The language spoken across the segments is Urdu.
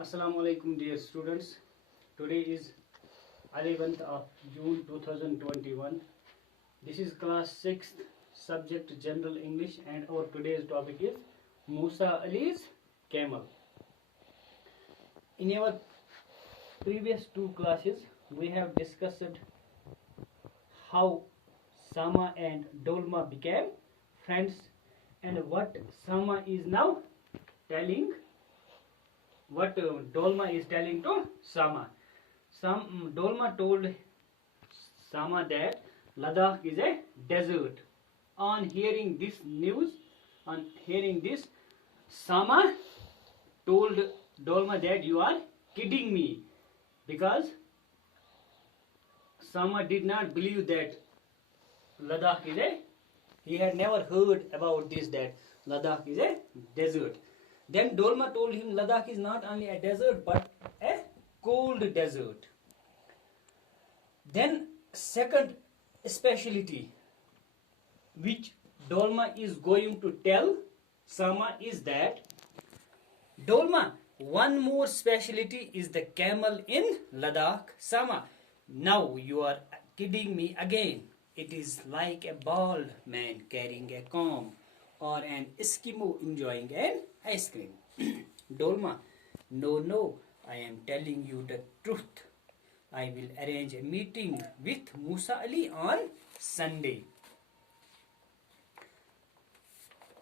Assalamu alaikum dear students. Today is 11th of June 2021. This is class 6th subject General English and our today's topic is Musa Ali's camel. In our previous two classes we have discussed how Sama and Dolma became friends and what Sama is now telling, what Dolma is telling to Sama. Dolma told Sama that Ladakh is a desert. On hearing this news, Sama told Dolma that you are kidding me, because Sama did not believe that Ladakh is a, he had never heard about this, that Ladakh is a desert. Then Dolma told him Ladakh is not only a desert but a cold desert. Then second speciality which Dolma is going to tell Sama is that Dolma, one more speciality is the camel in Ladakh. Sama, now you are kidding me again. It is like a bald man carrying a comb or an Eskimo enjoying an ice cream. Dolma, no, I am telling you the truth. I will arrange a meeting with Musa Ali on Sunday.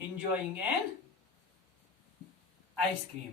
enjoying an ice cream.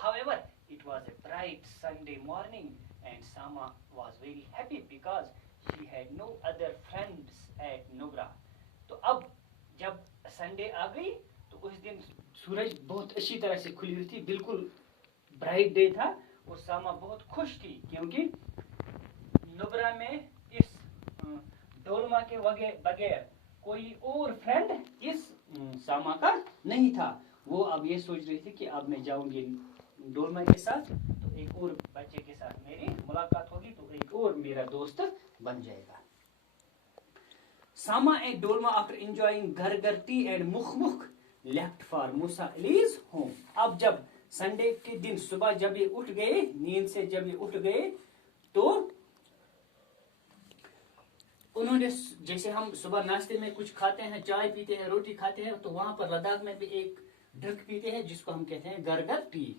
However, it was a bright Sunday morning and Sama was very happy because she had no other friends at Nugra. تو اب جب سنڈے آ گئی تو اس دن سورج بہت اچھی طرح سے کھلی ہوئی تھی, بالکل برائٹ ڈے تھا, اور ساما بہت خوش تھی کیونکہ نبرا میں اس ڈولما کے بغیر کوئی اور فرینڈ اس ساما کا نہیں تھا. وہ اب یہ سوچ رہی تھی کہ اب میں جاؤں گی ڈولما کے ساتھ تو ایک اور بچے کے ساتھ میری ملاقات ہوگی تو ایک اور میرا دوست بن جائے گا. Sama and Dolma, after enjoying Gargar tea and Mukh left for Musa Ali's home. اب جب سنڈے کے دن صبح جب یہ اٹھ گئے, نیند سے جب یہ اٹھ گئے تو انہوں نے, جیسے ہم صبح ناشتے میں کچھ کھاتے ہیں, چائے پیتے ہیں, روٹی کھاتے ہیں, تو وہاں پر لداخ میں بھی ایک ڈرنک پیتے ہیں جس کو ہم کہتے ہیں گرگر ٹی.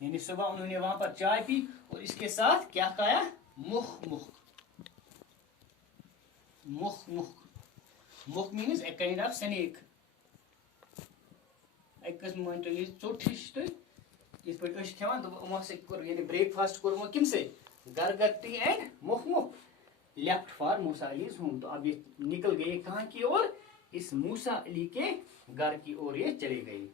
یعنی صبح انہوں نے وہاں پر چائے پی اور اس کے ساتھ کیا کھایا, مکھ means a kind of snake. ایک قسم مانٹو یہ ژوٚٹ ہِش تہٕ یِتھ پٲٹھۍ أسۍ چھِ کھٮ۪وان یِمو ہسا کوٚر یعنی بریک فاسٹ کوٚر یِمو کَمہِ سۭتۍ, گرگر ٹی اینڈ مکھ لیفٹ فار موسا علیز ہوم. تو اب یہ نکل گئے کہاں کی اور, اس موسا علی کے گھر کی اور یہ چلے گئے.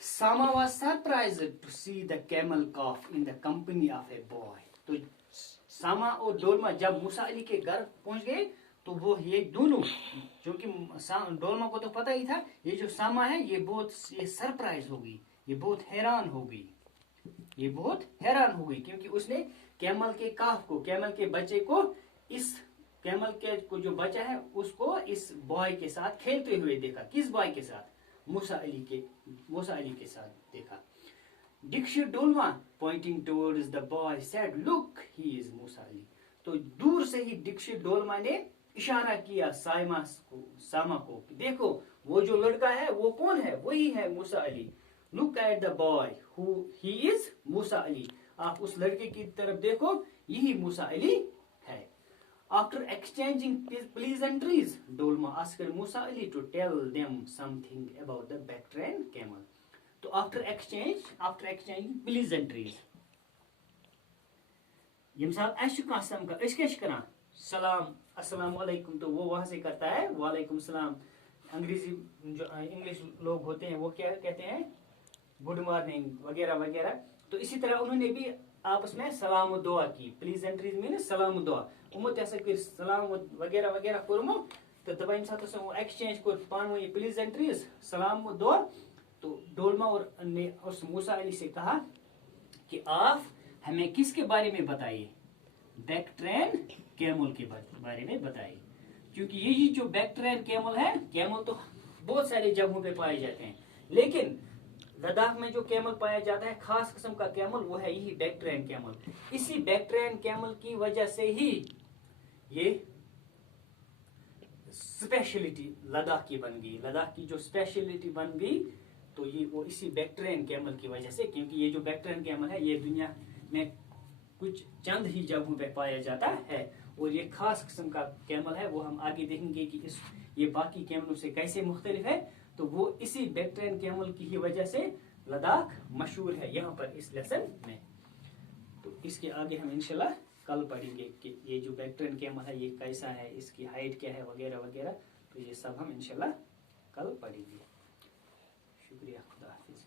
Sama was surprised to see the camel calf in the company of a boy. تو ساما اور ڈولما جب موسا علی کے گھر پہنچ گئے تو وہ یہ دونوں, چونکہ ڈولما کو تو پتہ ہی تھا یہ جو ساما ہے یہ بہت یہ سرپرائز ہوگی, یہ بہت حیران ہوگی, کیونکہ اس نے کیمل کے کاف کو, کیمل کے بچے کو, اس کیمل کے کو جو بچہ ہے اس کو اس بوائے کے ساتھ کھیلتے ہوئے دیکھا. کس بوائے کے ساتھ, موسا علی کے ساتھ دیکھا. Dikshit Dolma, pointing towards the boy, said, "Look, he is Musa Ali." تو دور سے ہی ڈکشت ڈولما نے اشارہ کیا ساما کو, دیکھو وہ جو لڑکا ہے وہ کون ہے, وہی ہے موسا علی. Look at the boy, he is Musa Ali. آپ اس لڑکے کی طرف دیکھو, یہی موسا علی ہے. After exchanging pleasantries, Dolma asked Musa Ali to tell them something about the Bactrian camel. تو after exchanging pleasantries, یم ساتھ اَسہِ چھُ کانٛہہ سمکھان أسۍ کیٛاہ چھِ کران, سلام السلام علیکم, تو وہ وہاں سے کرتا ہے وعلیکم السلام. انگریزی جو انگلش لوگ ہوتے ہیں وہ کیا کہتے ہیں, گڈ مارننگ وغیرہ وغیرہ. تو اسی طرح انہوں نے بھی آپس میں سلام و دعا کی. پلیزنٹریز مینس سلام و دعا. یِمو تہِ ہسا کٔرۍ سلام وغیرہ وغیرہ کوٚرمُت تہٕ دپان ییٚمہِ ساتہٕ ہسا ایکسچینج کوٚر پانہٕ ؤنۍ پلیزنٹریز سلام و دعا, تو ڈولما نے اس موسا علی سے کہا کہ آپ ہمیں کس کے بارے میں بتائیے, بیکٹرین کیمل کے بارے میں بتائیے. کیونکہ یہی جو بیکٹرین کیمل ہے, کیمل تو بہت سارے جگہوں پہ پائے جاتے ہیں, لیکن لداخ میں جو کیمل پایا جاتا ہے خاص قسم کا کیمل وہ ہے یہی بیکٹرین کیمل. اسی بیکٹرین کیمل کی وجہ سے ہی یہ اسپیشلٹی لداخ کی بن گئی. لداخ کی جو اسپیشلٹی بن گئی تو یہ وہ اسی بیکٹرین کیمل کی وجہ سے, کیونکہ یہ جو بیکٹرین کیمل ہے یہ دنیا میں کچھ چند ہی جگہوں پہ پایا جاتا ہے, اور یہ خاص قسم کا کیمل ہے. وہ ہم آگے دیکھیں گے کہ یہ باقی کیملوں سے کیسے مختلف ہے. تو وہ اسی بیکٹرین کیمل کی ہی وجہ سے لداخ مشہور ہے یہاں پر اس لیسن میں. تو اس کے آگے ہم انشاءاللہ کل پڑھیں گے کہ یہ جو بیکٹرین کیمل ہے یہ کیسا ہے, اس کی ہائٹ کیا ہے وغیرہ وغیرہ. تو یہ سب ہم انشاءاللہ کل پڑھیں گے. شکریہ, خدا حافظ.